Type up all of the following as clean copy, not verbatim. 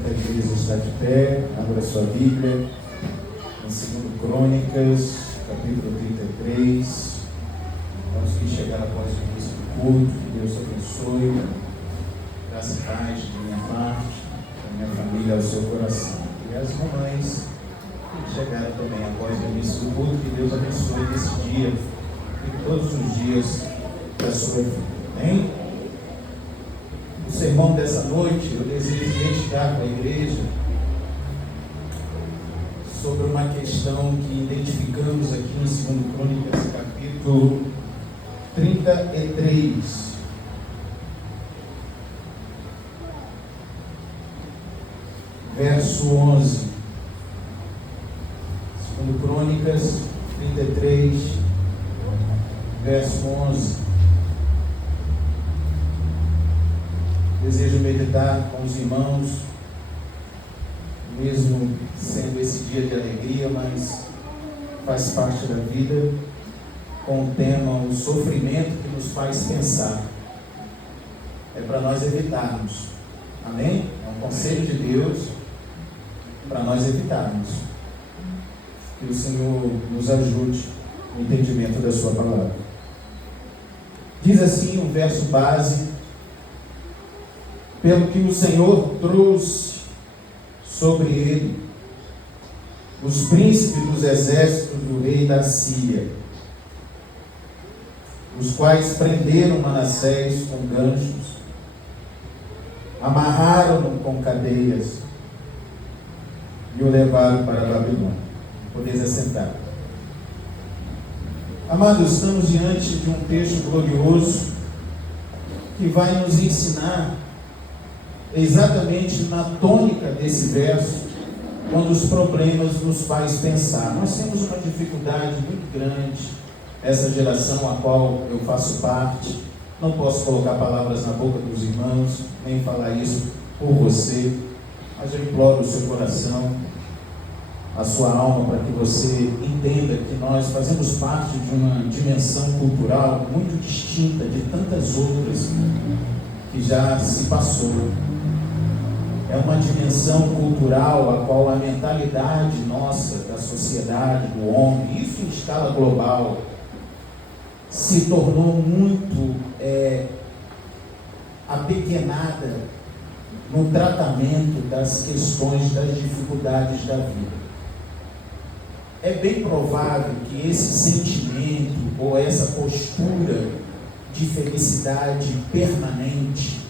enquanto a igreja está de pé, abra sua Bíblia, em 2 Crônicas, capítulo 33. Vamos que chegar após o início do culto, que Deus abençoe, graça e paz de minha parte, da minha família ao seu coração. E as mamães que chegaram também após o início do culto, que Deus abençoe nesse dia e todos os dias da sua vida. Amém? O sermão dessa noite eu desejo meditar com a igreja sobre uma questão que identificamos aqui no 2 Crônicas, capítulo 33. Verso 11. 2 Crônicas 33, verso 11. Desejo meditar com os irmãos, mesmo sendo esse dia de alegria, mas faz parte da vida, com o tema o sofrimento que nos faz pensar. É para nós evitarmos. Amém? É um conselho de Deus para nós evitarmos. Que o Senhor nos ajude no entendimento da sua palavra. Diz assim o verso base: pelo que o Senhor trouxe sobre ele os príncipes dos exércitos do rei da Síria, os quais prenderam Manassés com ganchos, amarraram-no com cadeias e o levaram para a Babilônia. Podeis assentar. Amados, estamos diante de um texto glorioso que vai nos ensinar exatamente na tônica desse verso, quando os problemas nos faz pensar. Nós temos uma dificuldade muito grande, essa geração a qual eu faço parte. Não posso colocar palavras na boca dos irmãos, nem falar isso por você, mas eu imploro o seu coração, a sua alma, para que você entenda que nós fazemos parte de uma dimensão cultural muito distinta de tantas outras que já se passou. É uma dimensão cultural a qual a mentalidade nossa, da sociedade, do homem, isso em escala global, se tornou muito apequenada no tratamento das questões, das dificuldades da vida. É bem provável que esse sentimento ou essa postura de felicidade permanente,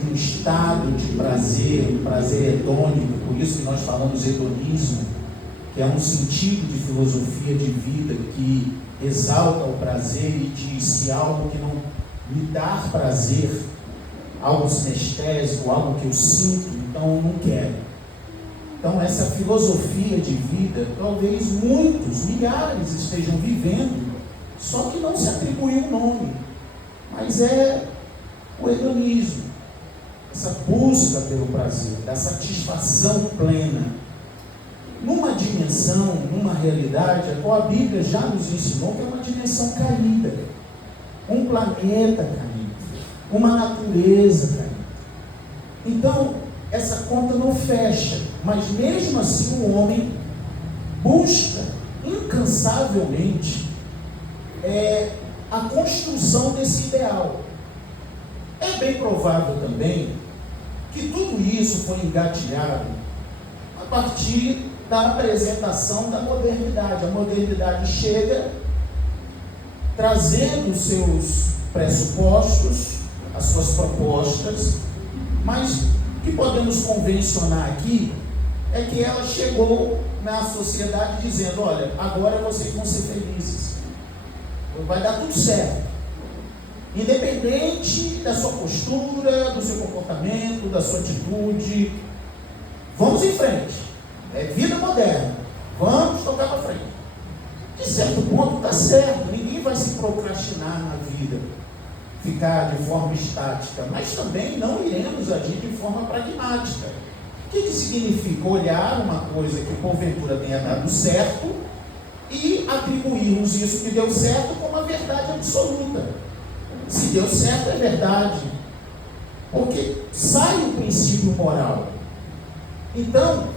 de um estado de prazer, um prazer hedônico, por isso que nós falamos hedonismo, que é um sentido de filosofia de vida que exalta o prazer e diz: se algo que não me dá prazer, algo sinestésico, algo que eu sinto, então eu não quero. Então essa filosofia de vida, talvez muitos, milhares estejam vivendo, só que não se atribui um nome, mas é o hedonismo, essa busca pelo prazer, da satisfação plena, numa dimensão, numa realidade a qual a Bíblia já nos ensinou que é uma dimensão caída, um planeta caído, uma natureza caída. Então, essa conta não fecha, mas mesmo assim o homem busca incansavelmente a construção desse ideal. É bem provável também que tudo isso foi engatilhado a partir da apresentação da modernidade. A modernidade chega trazendo os seus pressupostos, as suas propostas, mas o que podemos convencionar aqui é que ela chegou na sociedade dizendo: olha, agora vocês vão ser felizes, vai dar tudo certo, independente da sua postura, do seu comportamento, da sua atitude, vamos em frente, é vida moderna, vamos tocar para frente. De certo ponto está certo, ninguém vai se procrastinar na vida, ficar de forma estática, mas também não iremos agir de forma pragmática. O que significa olhar uma coisa que porventura tenha dado certo e atribuirmos isso que deu certo como a verdade absoluta? Se deu certo é verdade, porque sai o princípio moral. Então,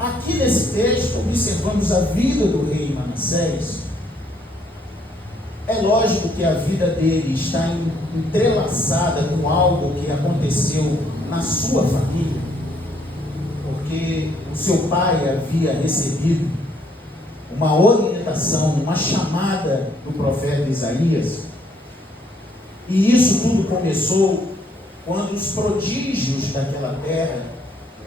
aqui nesse texto, observamos a vida do rei Manassés. É lógico que a vida dele está entrelaçada com algo que aconteceu na sua família, porque o seu pai havia recebido uma orientação, uma chamada do profeta Isaías, e isso tudo começou quando os prodígios daquela terra,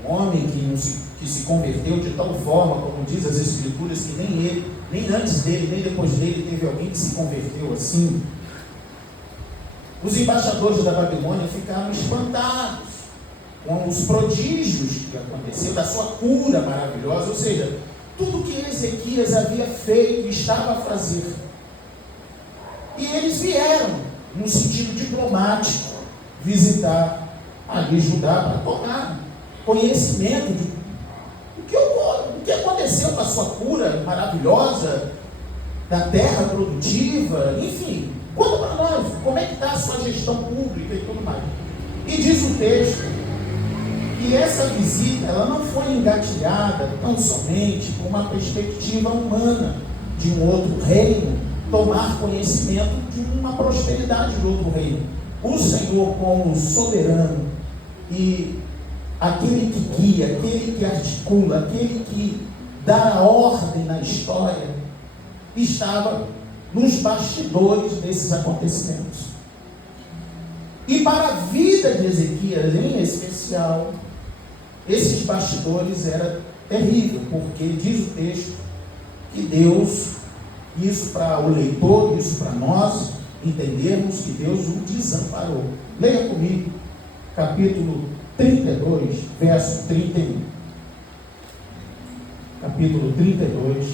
um homem que se converteu de tal forma, como diz as Escrituras, que nem ele, nem antes dele, nem depois dele, teve alguém que se converteu assim. Os embaixadores da Babilônia ficaram espantados com os prodígios que aconteceram, da sua cura maravilhosa, ou seja, tudo que Ezequias havia feito, estava a fazer. E eles vieram, no sentido diplomático, visitar ali Judá para tomar conhecimento do que aconteceu com a sua cura maravilhosa, da terra produtiva, enfim, conta para nós, como é que está a sua gestão pública e tudo mais. E diz o texto que essa visita, ela não foi engatilhada tão somente com uma perspectiva humana de um outro reino, tomar conhecimento de uma prosperidade do outro reino. O Senhor, como soberano e aquele que guia, aquele que articula, aquele que dá a ordem na história, estava nos bastidores desses acontecimentos. E para a vida de Ezequias, em especial, esses bastidores eram terríveis, porque diz o texto que Deus, isso para o leitor, isso para nós entendermos, que Deus o desamparou. Leia comigo, capítulo 32, verso 31. Capítulo 32,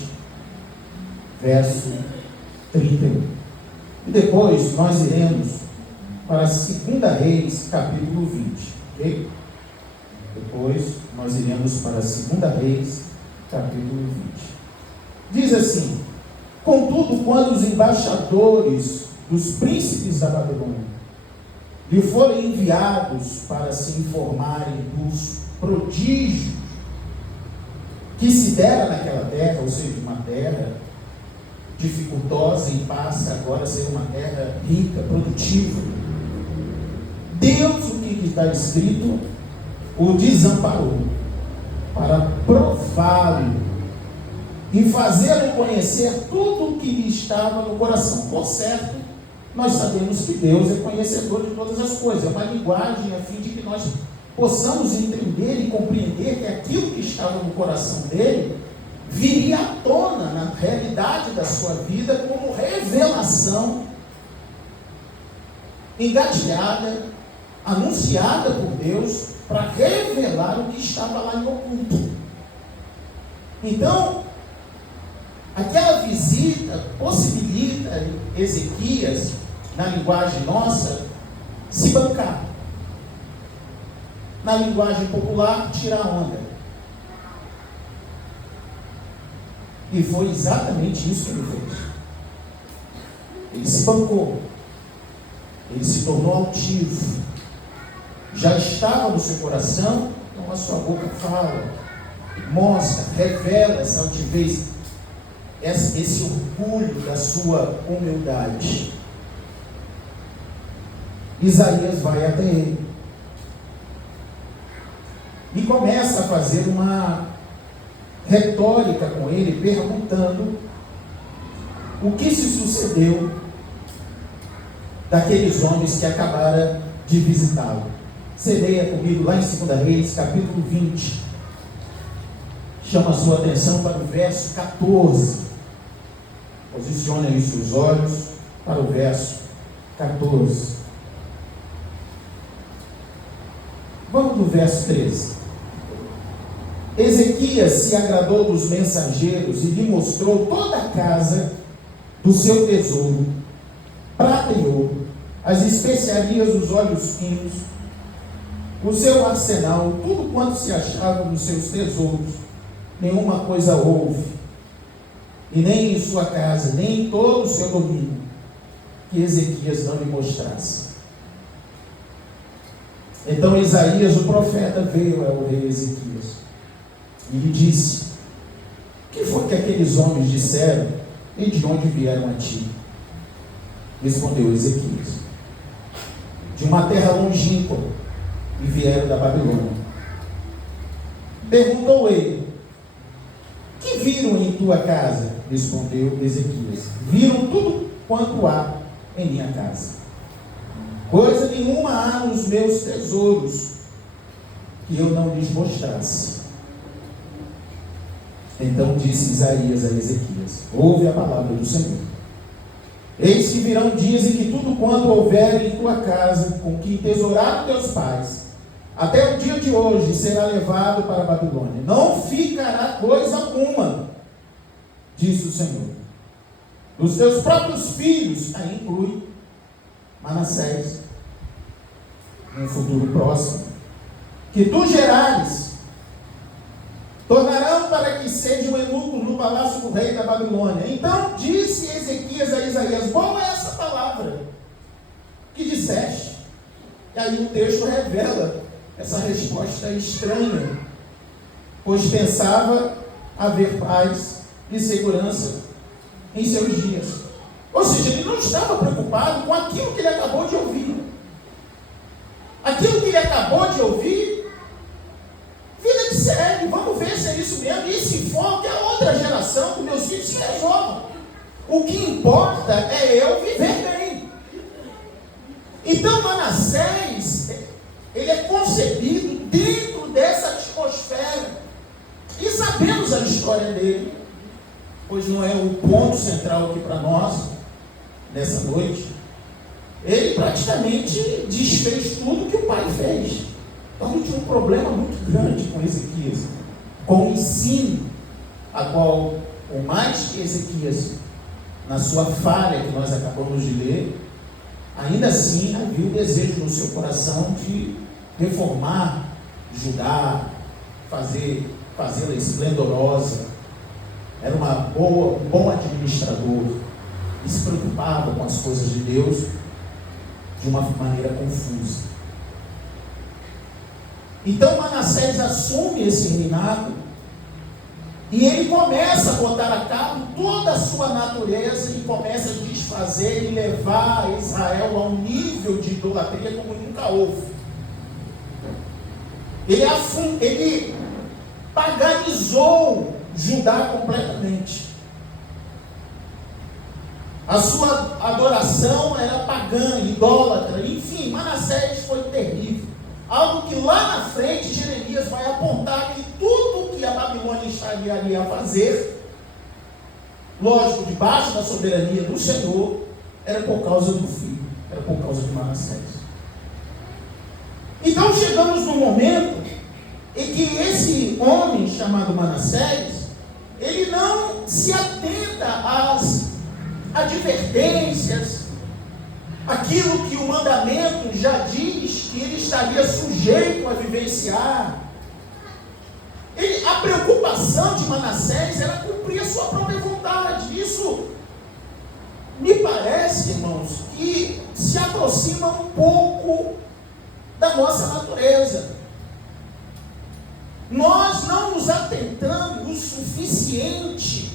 verso 31. E depois nós iremos para 2 Reis, capítulo 20. Ok? Depois nós iremos para 2 Reis, capítulo 20. Diz assim: contudo, quando os embaixadores dos príncipes da Babilônia lhe forem enviados para se informarem dos prodígios que se dera naquela terra, ou seja, uma terra dificultosa e passa agora a ser uma terra rica, produtiva, Deus, o que está escrito, o desamparou para prová-lo e fazê-lo conhecer tudo o que lhe estava no coração. Por certo, nós sabemos que Deus é conhecedor de todas as coisas. É uma linguagem a fim de que nós possamos entender e compreender que aquilo que estava no coração dele viria à tona na realidade da sua vida como revelação engatilhada, anunciada por Deus para revelar o que estava lá em oculto. Então, aquela visita possibilita Ezequias, na linguagem nossa, se bancar. Na linguagem popular, tirar onda. E foi exatamente isso que ele fez. Ele se bancou. Ele se tornou altivo. Já estava no seu coração, então a sua boca fala, mostra, revela essa altivez, esse orgulho da sua humildade. Isaías vai até ele e começa a fazer uma retórica com ele, perguntando o que se sucedeu daqueles homens que acabaram de visitá-lo. Você leia comigo lá em 2 Reis, capítulo 20. Chama a sua atenção para o verso 14. Posicione aí seus olhos para o verso 14. Vamos do verso 13. Ezequias se agradou dos mensageiros e lhe mostrou toda a casa do seu tesouro, prata e ouro, as especiarias dos óleos finos, o seu arsenal, tudo quanto se achava nos seus tesouros. Nenhuma coisa houve, e nem em sua casa, nem em todo o seu domínio, que Ezequias não lhe mostrasse. Então Isaías, o profeta, veio ao rei Ezequias e lhe disse: o que foi que aqueles homens disseram e de onde vieram a ti? Respondeu Ezequias: de uma terra longínqua, e vieram da Babilônia. Perguntou ele: que viram em tua casa? Respondeu Ezequias: viram tudo quanto há em minha casa. Coisa nenhuma há nos meus tesouros que eu não lhes mostrasse. Então disse Isaías a Ezequias: ouve a palavra do Senhor. Eis que virão dias em que tudo quanto houver em tua casa, com que tesouraram teus pais, até o dia de hoje será levado para a Babilônia. Não ficará coisa alguma, disse o Senhor. Dos teus próprios filhos, aí inclui Manassés, no futuro próximo, que tu gerares, tornarão para que sejam eunucos no palácio do rei da Babilônia. Então disse Ezequias a Isaías: boa é essa palavra que disseste. E aí o texto revela essa resposta estranha, pois pensava haver paz e segurança em seus dias. Ou seja, ele não estava preocupado com aquilo que ele acabou de ouvir. Aquilo que ele acabou de ouvir, vida que segue, vamos ver se é isso mesmo. E se for, que a outra geração, que meus filhos se resolvam. O que importa é eu viver bem. Então Manassés, ele é concebido dentro dessa atmosfera. E sabemos a história dele, pois não é o ponto central aqui para nós, nessa noite. Ele praticamente desfez tudo que o pai fez. Então tinha um problema muito grande com Ezequias, com o ensino, a qual, por mais que Ezequias, na sua falha que nós acabamos de ler, ainda assim havia o desejo no seu coração de reformar Judá, fazê-la esplendorosa. Era um bom administrador, e se preocupava com as coisas de Deus de uma maneira confusa. Então Manassés assume esse reinado e ele começa a botar a cabo toda a sua natureza e começa a desfazer e levar Israel a um nível de idolatria como nunca houve. Ele paganizou Judá completamente. A sua adoração era pagã, idólatra, enfim, Manassés foi terrível. Algo que lá na frente Jeremias vai apontar que tudo que a Babilônia estaria a fazer, lógico, debaixo da soberania do Senhor, era por causa do filho, era por causa de Manassés. Então chegamos no momento em que esse homem chamado Manassés, ele não se atenta às advertências, aquilo que o mandamento já diz que ele estaria sujeito a vivenciar. A preocupação de Manassés era cumprir a sua própria vontade. Isso me parece, irmãos, que se aproxima um pouco da nossa natureza. Nós não nos atentamos o suficiente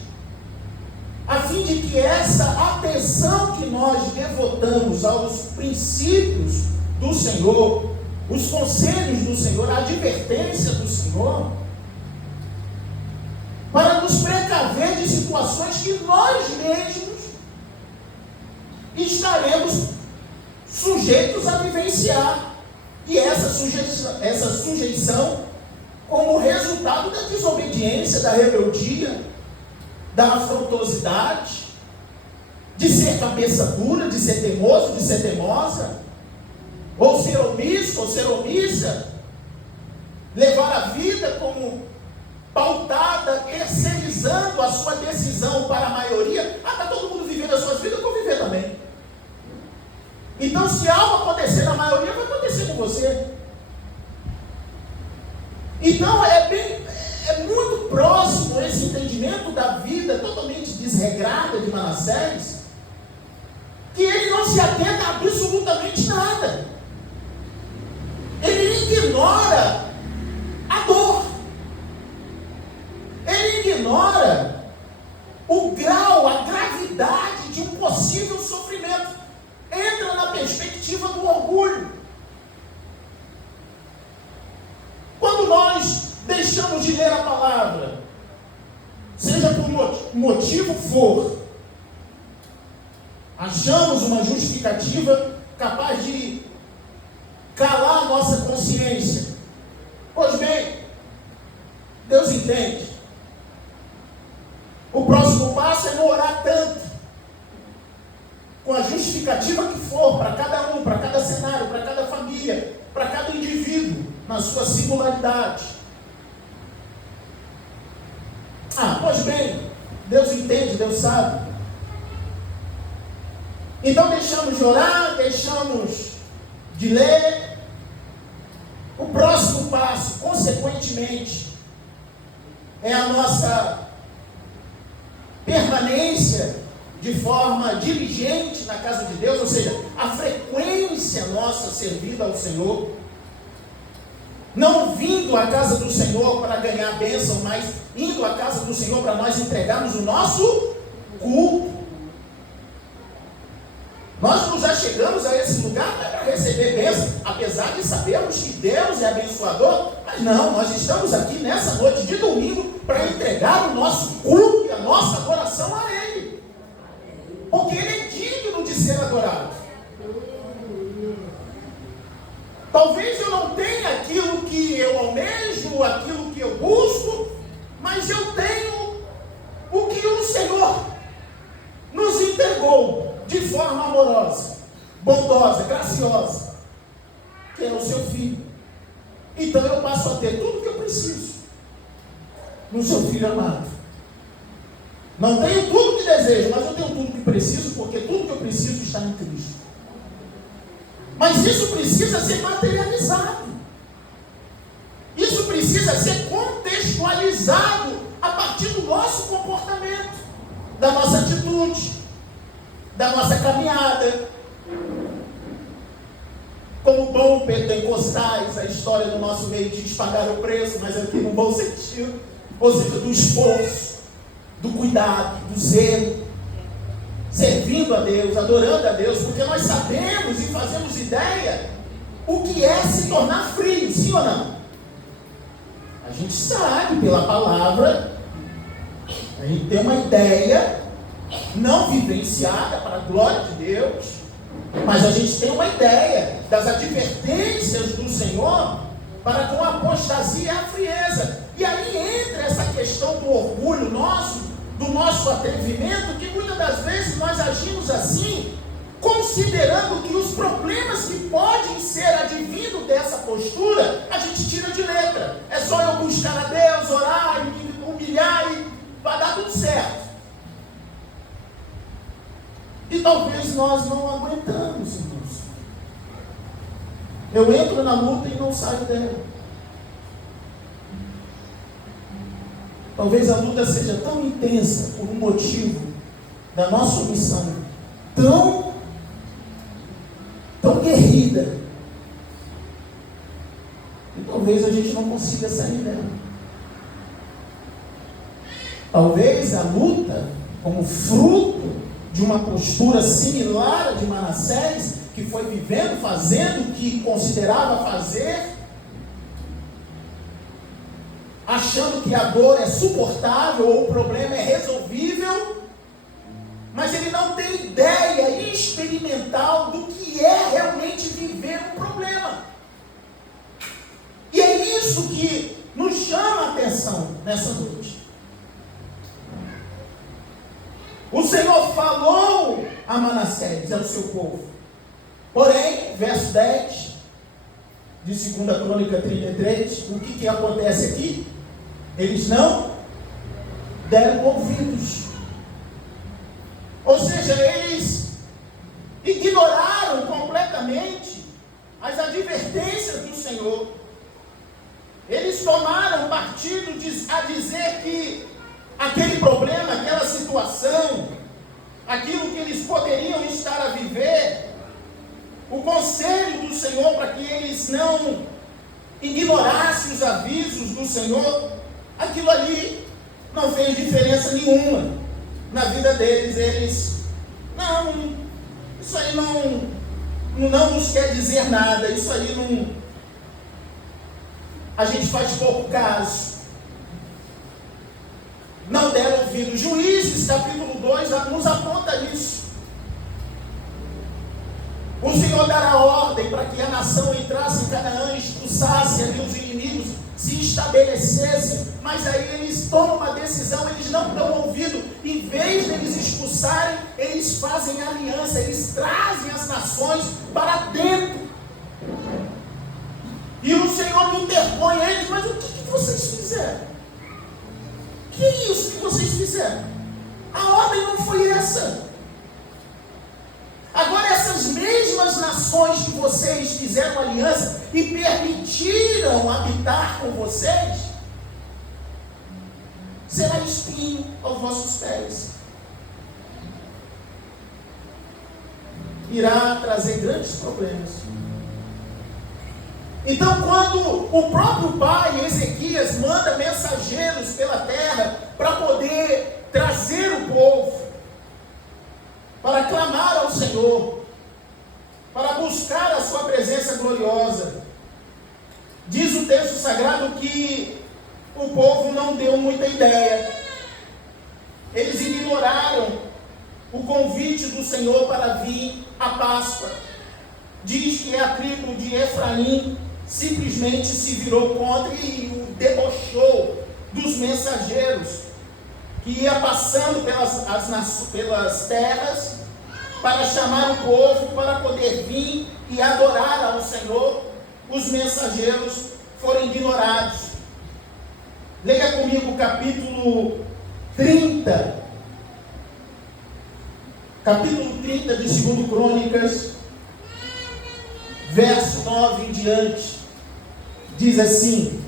a fim de que essa atenção que nós devotamos aos princípios do Senhor, os conselhos do Senhor, a advertência do Senhor, para nos precaver de situações que nós mesmos estaremos sujeitos a vivenciar. E essa sujeição como resultado da desobediência, da rebeldia, da afrontosidade, de ser cabeça dura, de ser teimoso, de ser teimosa, ou ser omisso, ou ser omissa, levar a vida como pautada, terceirizando a sua decisão para a maioria. Está todo mundo vivendo as suas vidas, eu vou viver também. Então, se algo acontecer na maioria, vai acontecer com você. Então, é muito próximo esse entendimento da vida totalmente desregrada de Manassés, que ele não se atenta a absolutamente nada. Ele ignora a dor. Ele ignora o grau, a gravidade de um possível sofrimento. Entra na perspectiva do orgulho. Quando nós deixamos de ler a palavra, seja por motivo for, achamos uma justificativa capaz de calar a nossa consciência. Pois bem, Deus entende. O próximo passo é não orar tanto, com a justificativa que for, para cada um, para cada cenário, para cada família, para cada indivíduo, na sua singularidade. Pois bem, Deus entende, Deus sabe. Então deixamos de orar, deixamos de ler. O próximo passo, consequentemente, é a nossa permanência de forma diligente na casa de Deus, ou seja, a frequência nossa servida ao Senhor, não vindo à casa do Senhor para ganhar bênção, mas indo à casa do Senhor para nós entregarmos o nosso culto. Nós não já chegamos a esse lugar para receber bênção, apesar de sabermos que Deus é abençoador, mas não, nós estamos aqui nessa noite de domingo para entregar o nosso culto e a nossa adoração a Ele, porque Ele é digno de ser adorado. Talvez eu não tenha aquilo que eu almejo, aquilo que eu busco, mas eu tenho o que o Senhor nos entregou de forma amorosa, bondosa, graciosa, que é o seu Filho. Então eu passo a ter tudo o que eu preciso no seu Filho amado. Não tenho tudo que desejo, mas eu tenho tudo que preciso, porque tudo que eu preciso está em Cristo. Mas isso precisa ser materializado. Isso precisa ser contextualizado a partir do nosso comportamento, da nossa atitude, da nossa caminhada. Como bom pentecostais, a história do nosso meio diz pagar o preço, mas aqui no bom sentido, ou seja, do esforço, do cuidado, do zelo, servindo a Deus, adorando a Deus, porque nós sabemos e fazemos ideia o que é se tornar frio, sim ou não? A gente sabe pela palavra, a gente tem uma ideia não vivenciada para a glória de Deus, mas a gente tem uma ideia das advertências do Senhor para com a apostasia e a frieza. E aí entra essa questão do orgulho nosso, do nosso atrevimento, que muitas das vezes nós agimos assim, considerando que os problemas que podem ser advindo dessa postura, a gente tira de letra. É só eu buscar a Deus, orar, me humilhar e vai dar tudo certo. E talvez nós não aguentamos, irmãos. Eu entro na luta e não saio dela. Talvez a luta seja tão intensa por um motivo da nossa omissão, tão guerrida, e talvez a gente não consiga sair dela. Talvez a luta, como fruto de uma postura similar à de Manassés, que foi vivendo, fazendo o que considerava fazer, achando que a dor é suportável ou o problema é resolvível, mas ele não tem ideia experimental do que é realmente viver um problema. E é isso que nos chama a atenção nessa noite. O Senhor falou a Manassés, ao seu povo. Porém, verso 10 de 2 Crônica 33, o que acontece aqui? Eles não deram ouvidos. Ou seja, eles ignoraram completamente as advertências do Senhor. Eles tomaram partido a dizer que aquele problema, aquela situação, aquilo que eles poderiam estar a viver, o conselho do Senhor para que eles não ignorasse os avisos do Senhor, aquilo ali não fez diferença nenhuma na vida deles. Eles, não, isso aí não nos quer dizer nada, isso aí não, a gente faz pouco caso. Não deram ouvido. Juízes, capítulo 2, nos aponta isso. O Senhor dará ordem para que a nação entrasse em Canaã, expulsasse ali os inimigos, se estabelecesse, mas aí eles tomam uma decisão, eles não dão ouvido. Em vez de eles expulsarem, eles fazem aliança, eles trazem as nações para dentro. E o Senhor interpõe eles, mas o que vocês fizeram? Que é isso que vocês fizeram? A ordem não foi essa. Agora essas mesmas nações que vocês fizeram aliança e permitiram habitar com vocês, será espinho aos vossos pés. Irá trazer grandes problemas. Então, quando o próprio pai, Ezequias, manda mensageiros pela terra para poder trazer o povo, para clamar ao Senhor, para buscar a sua presença gloriosa, diz o texto sagrado que o povo não deu muita ideia. Eles ignoraram o convite do Senhor para vir à Páscoa. Diz que a tribo de Efraim simplesmente se virou contra e o debochou dos mensageiros que ia passando pelas terras para chamar o povo para poder vir e adorar ao Senhor. Os mensageiros foram ignorados. Leia comigo o capítulo 30. Capítulo 30 de 2 Crônicas, verso 9 em diante. Diz assim: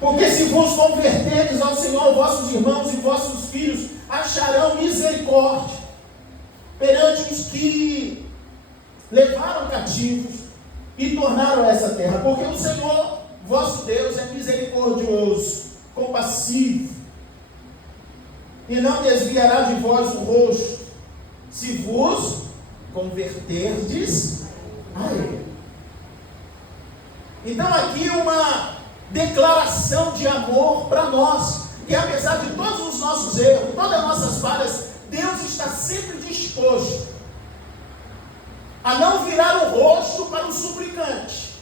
porque se vos converterdes ao Senhor, vossos irmãos e vossos filhos acharão misericórdia perante os que levaram cativos e tornaram essa terra, porque o Senhor vosso Deus é misericordioso, compassivo, e não desviará de vós o rosto, se vos converterdes a Ele. Então aqui uma declaração de amor para nós, que apesar de todos os nossos erros, todas as nossas falhas, Deus está sempre disposto a não virar o rosto para o suplicante,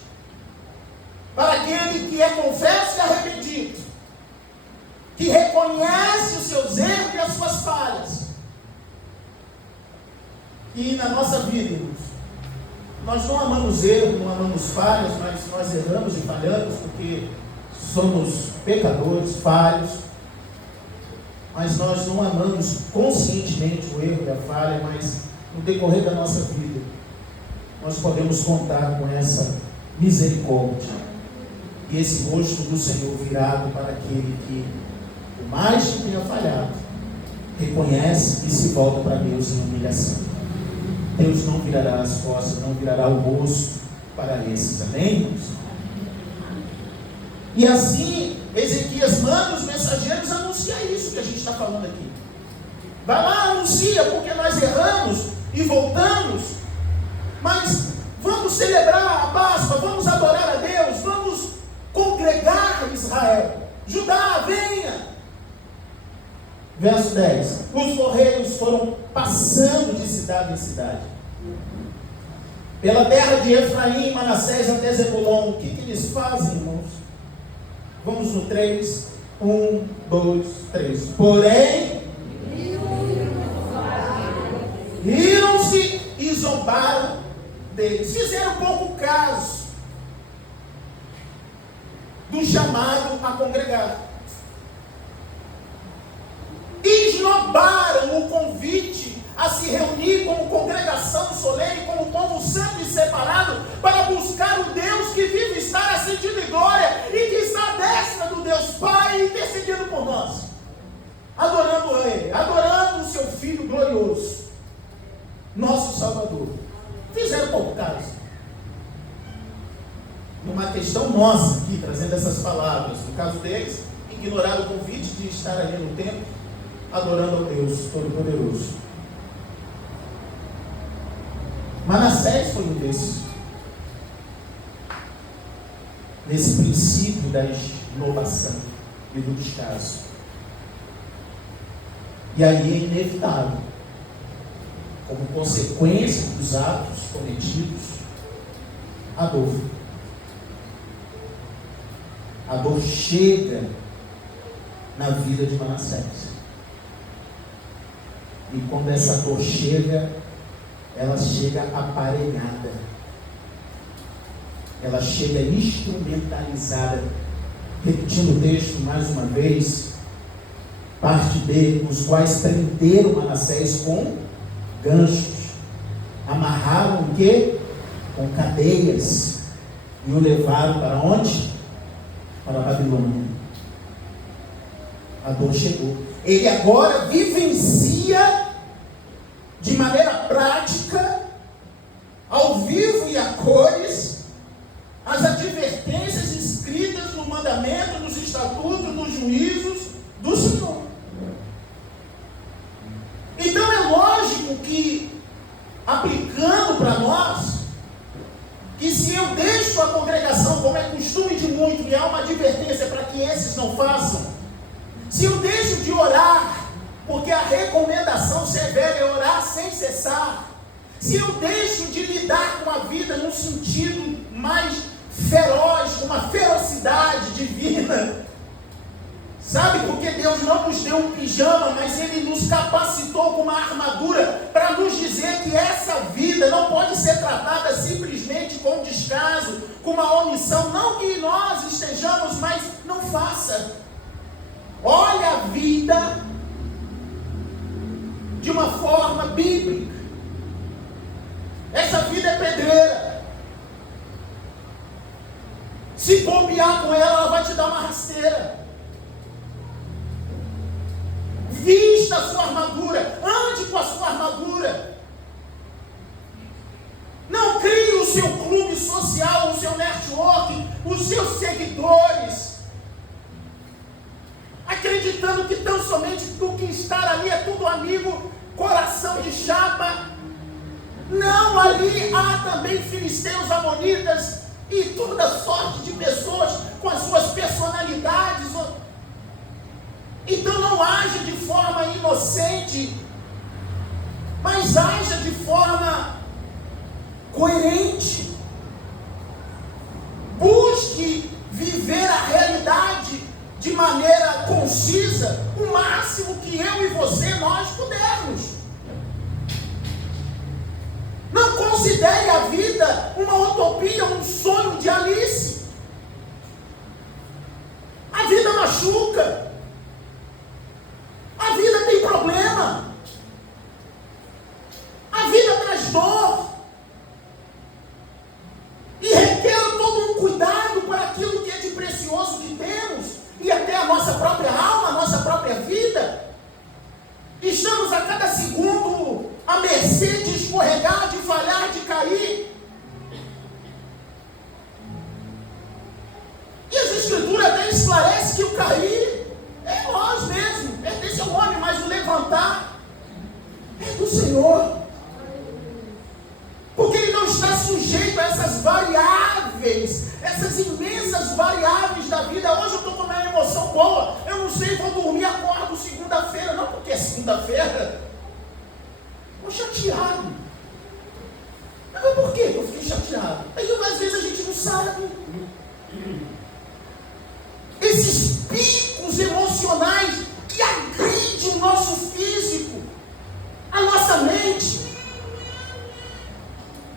para aquele que é confesso e arrependido, que reconhece os seus erros e as suas falhas. E na nossa vida, irmãos, nós não amamos erro, não amamos falhas, mas nós erramos e falhamos porque somos pecadores, falhos. Mas nós não amamos conscientemente o erro e a falha, mas no decorrer da nossa vida, nós podemos contar com essa misericórdia e esse rosto do Senhor virado para aquele que, por mais que tenha falhado, reconhece e se volta para Deus em humilhação. Deus não virará as costas, não virará o rosto para esses, amém, irmãos? E assim, Ezequias manda os mensageiros anunciar isso que a gente está falando aqui. Vai lá, anuncia, porque nós erramos e voltamos, mas vamos celebrar a Páscoa, vamos adorar a Deus, vamos congregar Israel. Judá, venha! Verso 10. Os correios foram passando de cidade em cidade, pela terra de Efraim, Manassés até Zebulon. O que eles fazem, irmãos? Vamos no 3. 1, 2, 3. Porém, riram-se e zombaram deles. Fizeram pouco caso do chamado a congregar. Esnobaram o convite a se reunir como congregação solene, como povo santo e separado, para buscar o Deus que vive estar ascendido em glória e que está à destra do Deus Pai, intercedendo por nós, adorando Ele, adorando o seu Filho glorioso, nosso Salvador. Fizeram pouco caso. Numa questão nossa aqui, trazendo essas palavras. No caso deles, ignoraram o convite de estar ali no templo, adorando ao Deus Todo-Poderoso. Manassés foi um desses. Nesse princípio da inovação e do descaso. E aí é inevitável, como consequência dos atos cometidos, a dor. A dor chega na vida de Manassés. E quando essa dor chega, ela chega aparelhada. Ela chega instrumentalizada. Repetindo o texto mais uma vez, parte B, os quais prenderam Manassés com ganchos, amarraram o quê? Com cadeias, e o levaram para onde? Para a Babilônia. A dor chegou. Ele agora vivencia de maneira prática, ao vivo e a cores, as advertências escritas no mandamento, nos estatutos, nos juízos do Senhor. Então é lógico que, aplicando para nós, que se eu deixo a congregação, como é costume de muito, e há uma advertência para que esses não façam, se eu deixo de orar, porque a recomendação severa é orar sem cessar, se eu deixo de lidar com a vida num sentido mais feroz, com uma ferocidade divina, sabe, porque Deus não nos deu um pijama, mas Ele nos capacitou com uma armadura para nos dizer que essa vida não pode ser tratada simplesmente com descaso, com uma omissão, não que nós estejamos, mas não faça. Olha a vida de uma forma bíblica. Essa vida é pedreira. Se bombear com ela, ela vai te dar uma rasteira. Vista a sua armadura, ande com a sua armadura. Não crie o seu clube social, o seu network, os seus seguidores, acreditando que tão somente do que estar ali é tudo amigo, coração de chapa. Não, ali há também filisteus, amonitas e toda sorte de pessoas com as suas personalidades. Então não haja de forma inocente, mas haja de forma coerente. Busque viver a realidade de maneira concisa, o máximo que eu e você, nós pudermos. Não considere a vida uma utopia, um sonho de Alice. A vida machuca. A vida tem problema. A vida traz dor. E requer todo um cuidado para aquilo que é de precioso que temos. E até a nossa própria alma, a nossa própria vida. Estamos a cada segundo à mercê de escorregar, de falhar, de cair. E as Escrituras até esclarecem que o cair é nós mesmos, pertence ao homem, mas o levantar é do Senhor. Porque Ele não está sujeito a essas variáveis, essas imensas variáveis da vida. Hoje eu estou com uma emoção boa, eu não sei, vou dormir, acordo segunda-feira, não porque é segunda-feira. Estou chateado. Mas por que eu fiquei chateado? Aí às vezes a gente não sabe. Esses picos emocionais que agridem o nosso físico, a nossa mente.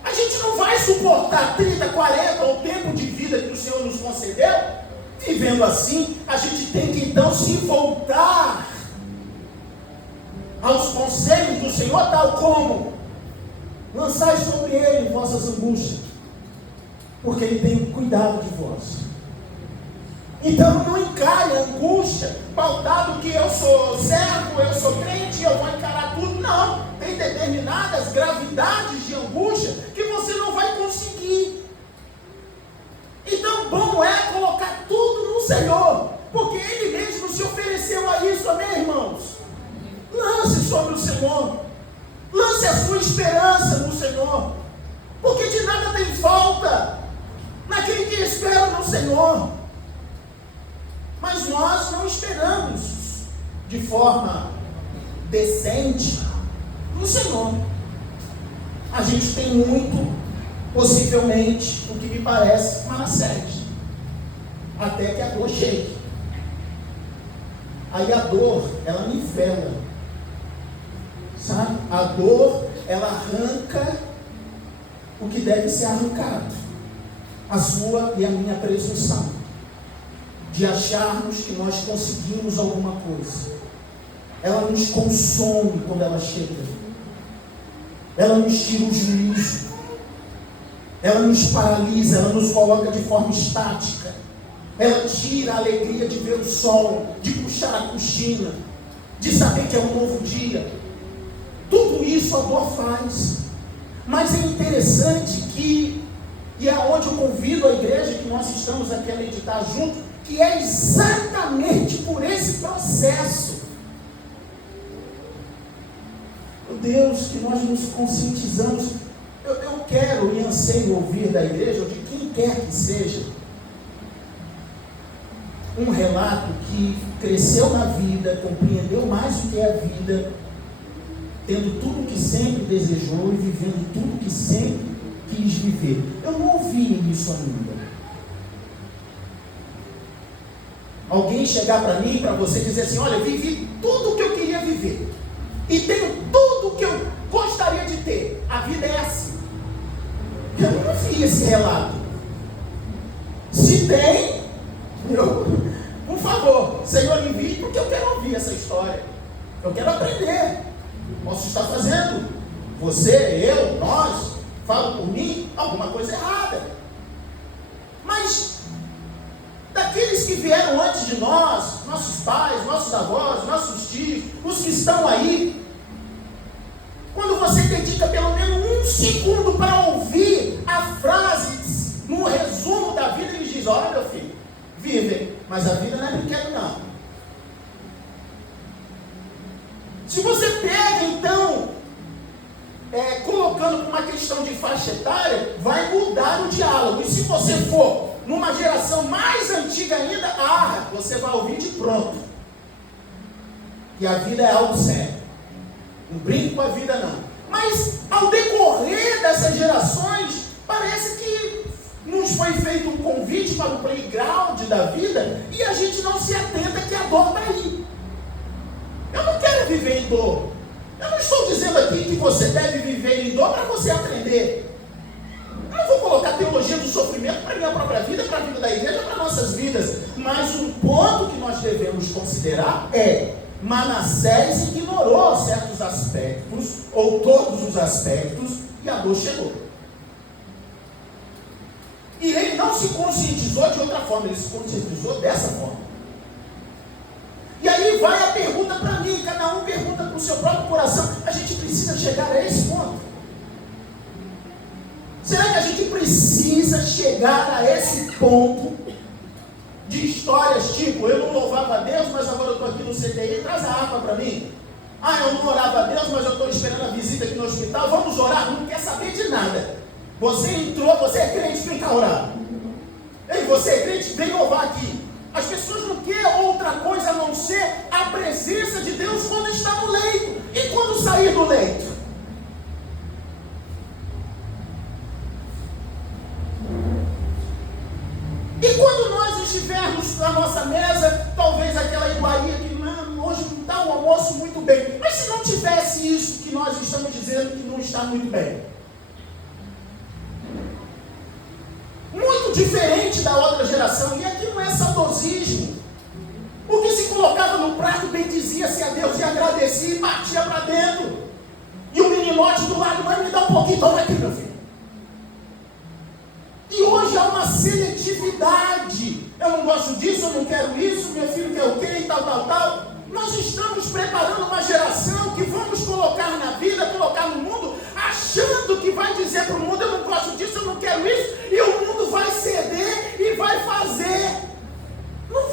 A gente não vai suportar 30, 40 ou o tempo de vida que o Senhor nos concedeu, vivendo assim. A gente tem que então se voltar aos conselhos do Senhor, tal como: lançai sobre Ele vossas angústias, porque Ele tem cuidado de vós. Então não encare a angústia pautado que eu sou servo, eu sou crente, eu vou encarar tudo. Não, tem determinadas gravidades de angústia que você não vai conseguir. Então Senhor, porque Ele mesmo se ofereceu a isso, amém, irmãos? Lance sobre o Senhor, lance a sua esperança no Senhor, porque de nada tem falta naquele que espera no Senhor. Mas nós não esperamos de forma decente no Senhor. A gente tem muito, possivelmente, o que me parece, Manassés, até que a dor chegue. Aí a dor, ela nivela, sabe? A dor, ela arranca o que deve ser arrancado, a sua e a minha presunção de acharmos que nós conseguimos alguma coisa. Ela nos consome quando ela chega, ela nos tira o juízo, ela nos paralisa, ela nos coloca de forma estática, ela tira a alegria de ver o sol, de puxar a coxina, de saber que é um novo dia. Tudo isso a dor faz. Mas é interessante que, e é onde eu convido a igreja que nós estamos aqui a meditar junto, que é exatamente por esse processo, meu Deus, que nós nos conscientizamos. Eu quero e anseio ouvir da igreja, ou de quem quer que seja, um relato que cresceu na vida, compreendeu mais o que é a vida, tendo tudo o que sempre desejou e vivendo tudo o que sempre quis viver. Eu não ouvi isso ainda. Alguém chegar para mim, para você, dizer assim: olha, vivi tudo o que eu queria viver e tenho tudo o que eu gostaria de ter. A vida é assim. Eu não vi esse relato. Se tem, por favor, Senhor, envie, porque eu quero ouvir essa história. Eu quero aprender. Posso estar fazendo, você, eu, nós, falo por mim, alguma coisa errada. Mas daqueles que vieram antes de nós, nossos pais, nossos avós, nossos tios, os que estão aí, quando você dedica pelo menos 1 segundo para ouvir a frase, no resumo da vida, ele diz: olha, meu filho, vive, mas a vida não é brinquedo não. Se você pega então, colocando por uma questão de faixa etária, vai mudar o diálogo. E se você for numa geração mais antiga ainda, você vai ouvir de pronto. E a vida é algo sério. Não brinque com a vida não. Mas ao decorrer dessas gerações, parece que nos foi feito um convite para o playground da vida e a gente não se atenta que a dor está aí. Eu não quero viver em dor. Eu não estou dizendo aqui que você deve viver em dor para você aprender. Eu não vou colocar teologia do sofrimento para a minha própria vida, para a vida da igreja, para nossas vidas. Mas um ponto que nós devemos considerar é: Manassés ignorou certos aspectos, ou todos os aspectos, e a dor chegou. E ele não se conscientizou de outra forma, ele se conscientizou dessa forma. E aí vai a pergunta para mim, cada um pergunta para o seu próprio coração. A gente precisa chegar a esse ponto. Será que a gente precisa chegar a esse ponto de histórias tipo: eu não louvava a Deus, mas agora eu estou aqui no CTI, traz a harpa para mim. Eu não orava a Deus, mas eu estou esperando a visita aqui no hospital, vamos orar? Não quer saber de nada. Você entrou, você é crente, vem cá orar. Ei, você é crente, vem louvar aqui. As pessoas não querem outra coisa a não ser a presença de Deus quando está no leito. E quando sair do leito? E quando nós estivermos na nossa mesa, talvez aquela iguaria que hoje não está o almoço muito bem. Mas se não tivesse isso que nós estamos dizendo que não está muito bem? Muito diferente da outra geração. E aqui não é saudosismo. O que se colocava no prato bendizia-se a Deus e agradecia e batia para dentro. E o meninote do lado: mas me dá um pouquinho, toma aqui, meu filho. E hoje há uma seletividade. Eu não gosto disso, eu não quero isso, meu filho quer o quê e tal. Nós estamos preparando uma geração que vamos colocar na vida, colocar no mundo, achando que vai dizer para o mundo: eu não gosto disso, eu não quero isso, e o mundo vai ceder e vai fazer. Não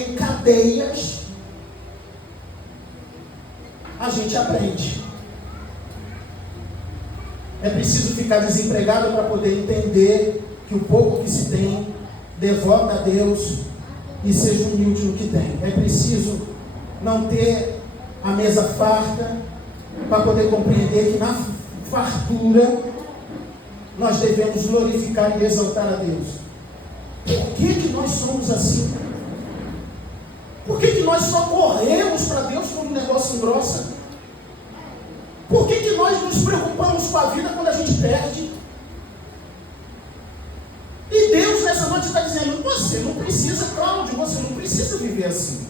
em cadeias, a gente aprende. É preciso ficar desempregado para poder entender que o pouco que se tem, devote a Deus e seja humilde no que tem. É preciso não ter a mesa farta para poder compreender que na fartura nós devemos glorificar e exaltar a Deus. Por que nós somos assim? Por que nós só corremos para Deus quando o negócio engrossa? Por que nós nos preocupamos com a vida quando a gente perde? E Deus nessa noite está dizendo: você não precisa, Cláudio, você não precisa viver assim.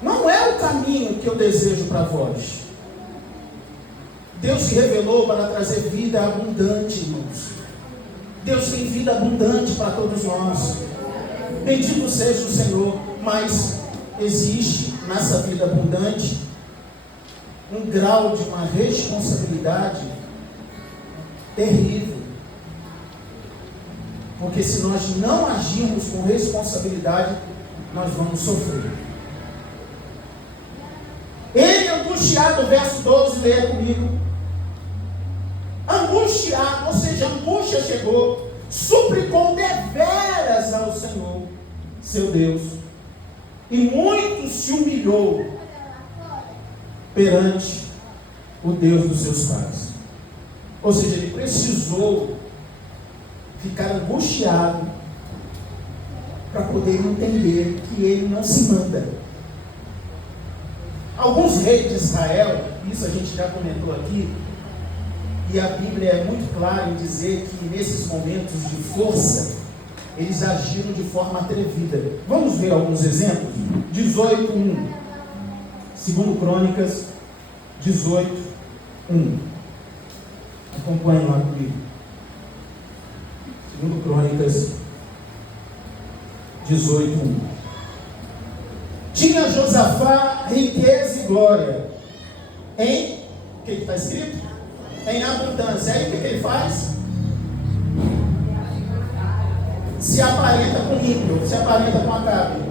Não é o caminho que eu desejo para vós. Deus se revelou para trazer vida abundante, irmãos. Deus tem vida abundante para todos nós. Bendito seja o Senhor. Mas existe nessa vida abundante um grau de uma responsabilidade terrível. Porque se nós não agirmos com responsabilidade, nós vamos sofrer. Ele angustiado, verso 12, leia comigo. Angustiado, ou seja, a angústia chegou, suplicou deveras ao Senhor, seu Deus, e muito se humilhou perante o Deus dos seus pais. Ou seja, ele precisou ficar angustiado para poder entender que ele não se manda. Alguns reis de Israel, isso a gente já comentou aqui, e a Bíblia é muito clara em dizer que nesses momentos de força, eles agiram de forma atrevida. Vamos ver alguns exemplos? 18:1. 2 Crônicas 18:1. Acompanhe lá comigo. 2 Crônicas 18:1. Tinha Josafá riqueza e glória em, o que está escrito? Em abundância. Aí o que ele faz? Se aparenta com ímpio, se aparenta com Acabe.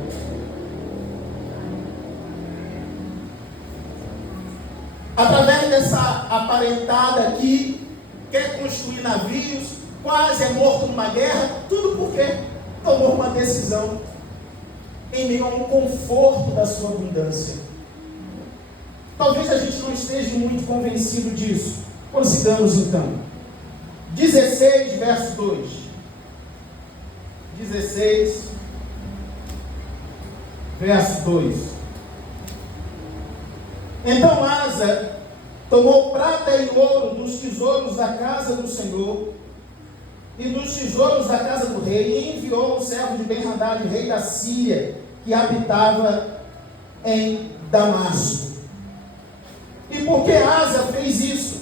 Através dessa aparentada aqui, quer construir navios, quase é morto numa guerra, tudo porque tomou uma decisão em meio a um conforto da sua abundância. Talvez a gente não esteja muito convencido disso. Consigamos então. 16, verso 2. 16, verso 2. Então Asa tomou prata e ouro dos tesouros da casa do Senhor e dos tesouros da casa do rei, e enviou o servo de Ben-Hadad, rei da Síria, que habitava em Damasco. E por que Asa fez isso?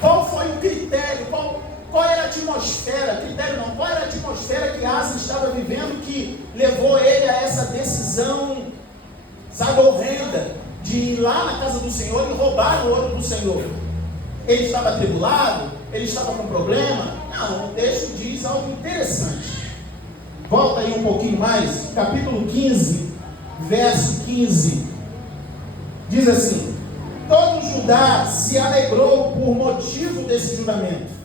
Qual foi o critério? Qual era a atmosfera? Critério não, qual era a atmosfera que Asa estava vivendo que levou ele a essa decisão, sabe, horrenda, de ir lá na casa do Senhor e roubar o ouro do Senhor? Ele estava atribulado? Ele estava com problema? Não, o texto diz algo interessante. Volta aí um pouquinho mais, capítulo 15, verso 15. Diz assim: todo Judá se alegrou por motivo desse juramento.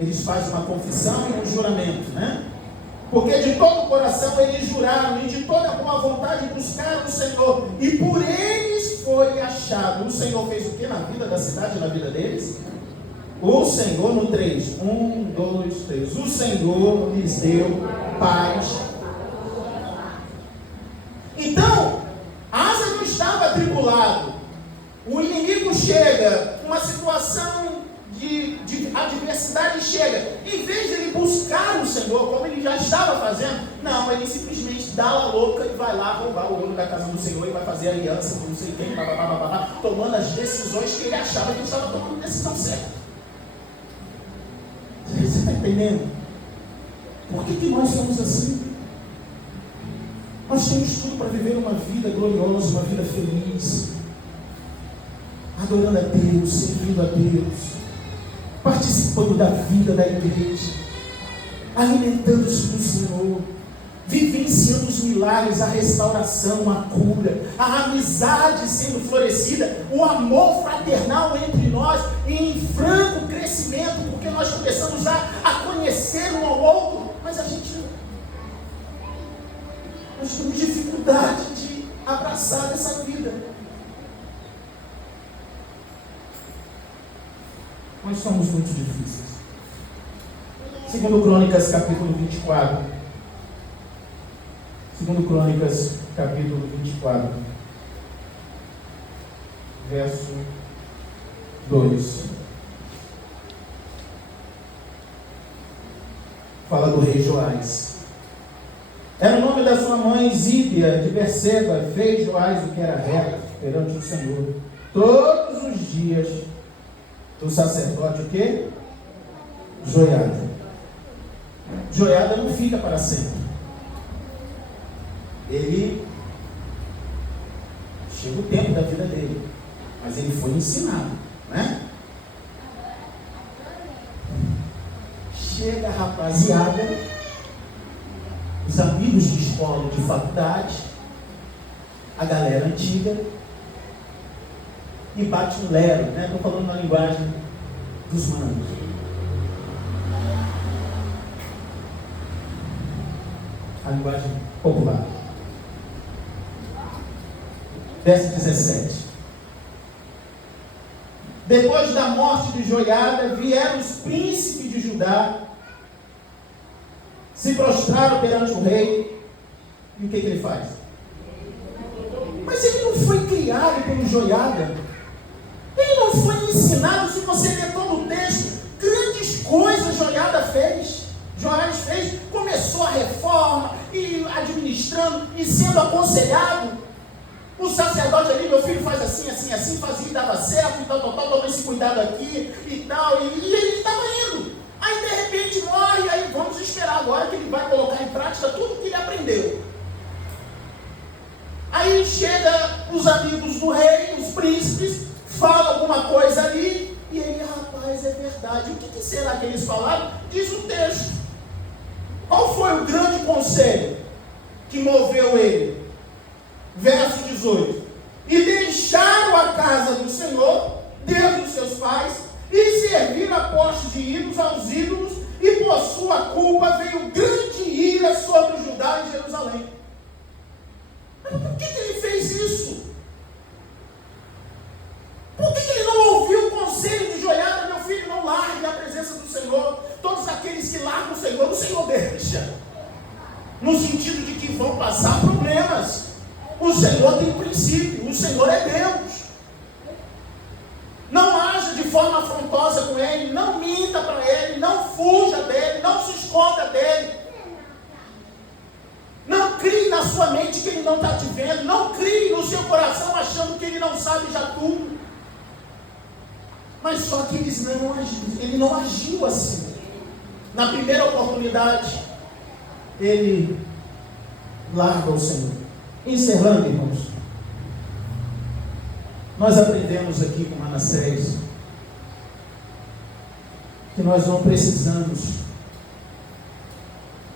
Eles fazem uma confissão e um juramento, né? Porque de todo o coração eles juraram e de toda boa vontade buscaram o Senhor, e por eles foi achado. O Senhor fez o que na vida da cidade, na vida deles? O Senhor, no 3, 1, 2, 3, o Senhor lhes deu paz. Então, Asa não estava atribulado. O inimigo chega, uma situação de adversidade chega. Em vez de ele buscar o Senhor, como ele já estava fazendo, não, ele simplesmente dá a louca e vai lá roubar o ouro da casa do Senhor e vai fazer aliança com não sei quem, tomando as decisões que ele achava que ele estava tomando decisão certa. Você está entendendo? Por que nós somos assim? Nós temos tudo para viver uma vida gloriosa, uma vida feliz, adorando a Deus, servindo a Deus, participando da vida da igreja, alimentando-se do Senhor, vivenciando os milagres, a restauração, a cura, a amizade sendo florescida, o amor fraternal entre nós em franco crescimento, porque nós começamos a conhecer um ao outro, mas nós temos dificuldade de abraçar essa vida. Nós somos muito difíceis. Segundo Crônicas, capítulo 24. Segundo Crônicas, capítulo 24. Verso 2. Fala do rei Joás. Era o nome da sua mãe Zíbia de Berseba. Fez Joás o que era reto perante o Senhor todos os dias do sacerdote o quê? Joiada. Joiada não fica para sempre. Ele chega o tempo da vida dele, mas ele foi ensinado, né? Chega a rapaziada, os amigos de escola, de faculdade, a galera antiga, e bate um lero, né? Estou falando na linguagem dos manos. A linguagem popular. Verso 17. Depois da morte de Joiada, vieram os príncipes de Judá, se prostraram perante o rei, e o que ele faz? Mas ele não foi criado pelo Joiada, ele não foi ensinado. Se você ler todo o texto, grandes coisas Joiada fez. Joás fez, começou a reforma, e administrando, e sendo aconselhado. O sacerdote ali, meu filho faz assim, assim, assim, fazia e dava certo, e tal, toma esse cuidado aqui, e tal, e ele estava indo. Aí de repente morre, aí vamos esperar agora que ele vai colocar em prática tudo que ele aprendeu. Aí chega os amigos do rei, os príncipes, falam alguma coisa ali, e ele, rapaz, é verdade. O que será que eles falaram? Diz o texto. Qual foi o grande conselho que moveu ele? Verso 18. E deixaram a casa do Senhor, Deus dos seus pais, e serviram a postes de ídolos aos ídolos, e por sua culpa veio grande ira sobre Judá e Jerusalém. Mas por que ele fez isso? Por que ele não ouviu o conselho de Joiada? Meu filho, não largue a presença do Senhor. Todos aqueles que largam o Senhor deixa. No sentido de que vão passar problemas. O Senhor tem princípio, o Senhor é Deus. Não haja de forma afrontosa com Ele, não minta para Ele, não fuja dEle, não se esconda dEle. Não crie na sua mente que Ele não está te vendo, não crie no seu coração achando que Ele não sabe já tudo. Mas só que ele não agiu assim. Na primeira oportunidade, ele larga o Senhor. Encerrando, irmãos, nós aprendemos aqui com Manassés que nós não precisamos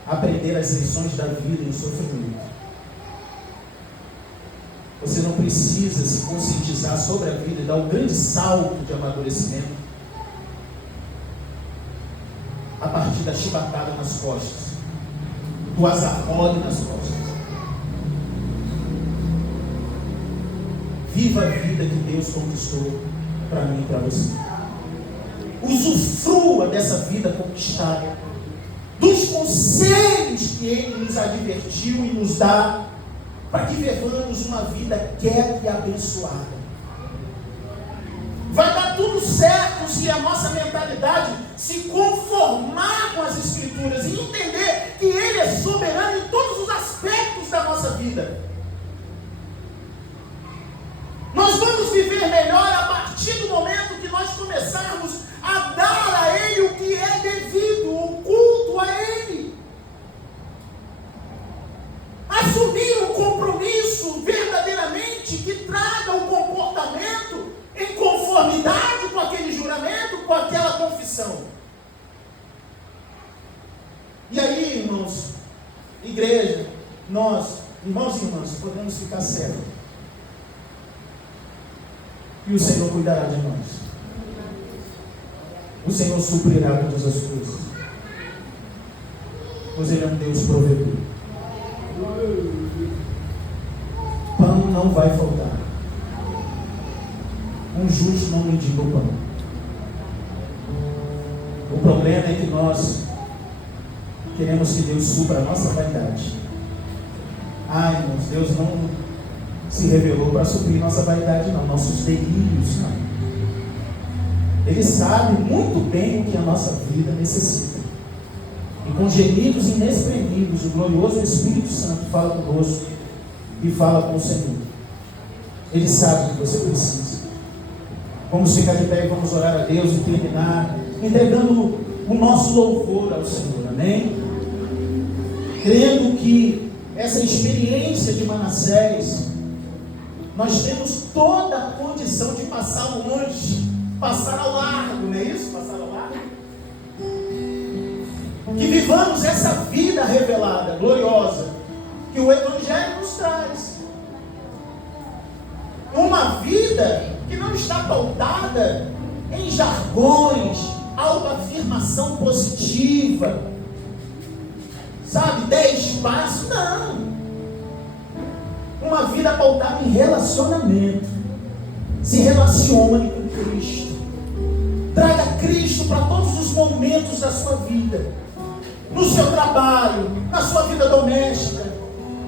aprender as lições da vida em sofrimento. Você não precisa se conscientizar sobre a vida e dar um grande salto de amadurecimento a partir da chibatada nas costas, do azarrole nas costas. Viva a vida que Deus conquistou para mim e para você. Usufrua dessa vida conquistada, dos conselhos que Ele nos advertiu e nos dá, para que vivamos uma vida quieta e abençoada. Vai dar tudo certo se a nossa mentalidade se conformar com as Escrituras e entender que Ele é soberano em todos os aspectos da nossa vida. Nós vamos viver melhor a partir do momento que nós começarmos a dar a Ele o que é devido, o culto a Ele. Assumir um compromisso verdadeiramente que traga o comportamento em conformidade com aquele juramento, com aquela confissão. E igreja, nós, irmãos e irmãs, podemos ficar cegos. E o Senhor cuidará de nós. O Senhor suprirá todas as coisas. Pois Ele é um Deus provedor. Pão não vai faltar. Um justo não mendiga o pão. O problema é que nós queremos que Deus supra a nossa vaidade. Ai, irmãos, Deus não se revelou para suprir nossa vaidade, não, nossos delírios, não. Ele sabe muito bem o que a nossa vida necessita. E com gemidos inexprimíveis, o glorioso Espírito Santo fala conosco e fala com o Senhor. Ele sabe o que você precisa. Vamos ficar de pé e vamos orar a Deus e terminar entregando o nosso louvor ao Senhor, amém? Crendo que essa experiência de Manassés, nós temos toda a condição de passar longe, passar ao largo, não é isso? Passar ao largo. Que vivamos essa vida revelada, gloriosa, que o Evangelho nos traz. Uma vida que não está pautada em jargões, autoafirmação positiva, sabe, 10 passos, não. Uma vida pautada em relacionamento. Se relacione com Cristo. Traga Cristo para todos os momentos da sua vida. No seu trabalho, na sua vida doméstica,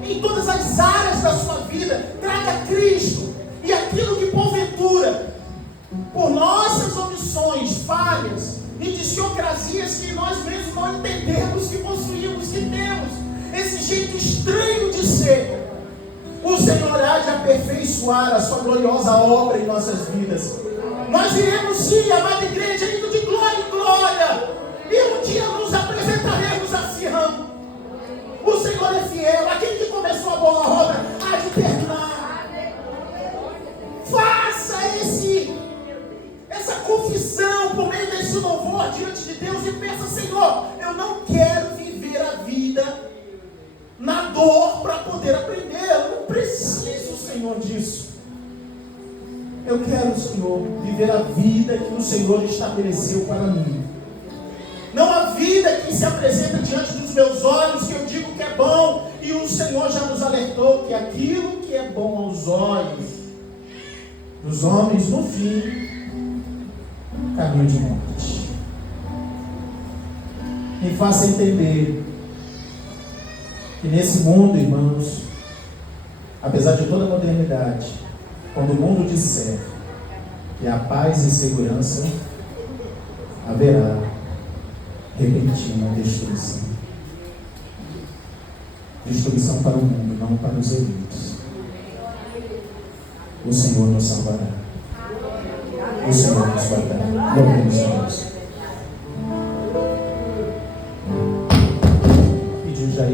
em todas as áreas da sua vida. Traga Cristo. E aquilo que porventura, por nossas omissões, falhas, idiosincrasias que nós mesmos não entendemos, que possuímos, que temos, esse jeito estranho de ser, o Senhor há de aperfeiçoar a sua gloriosa obra em nossas vidas. Nós iremos sim, amada igreja, indo de glória em glória, e um dia nos apresentaremos a Sião. O Senhor é fiel, aquele que começou a boa obra há de terminar. Faça essa confissão por meio desse louvor diante de Deus e peça: Senhor, eu não quero viver a vida na dor para poder aprender. Eu não preciso, Senhor, disso. Eu quero, Senhor, viver a vida que o Senhor estabeleceu para mim. Não a vida que se apresenta diante dos meus olhos, que eu digo que é bom, e o Senhor já nos alertou que aquilo que é bom aos olhos dos homens, no fim, caminho de morte. Me faça entender que nesse mundo, irmãos, apesar de toda a modernidade, quando o mundo disser que há paz e segurança, haverá repentina destruição. Destruição para o mundo, não para os eleitos. O Senhor nos salvará. O Senhor nos guardará. Glória a Deus.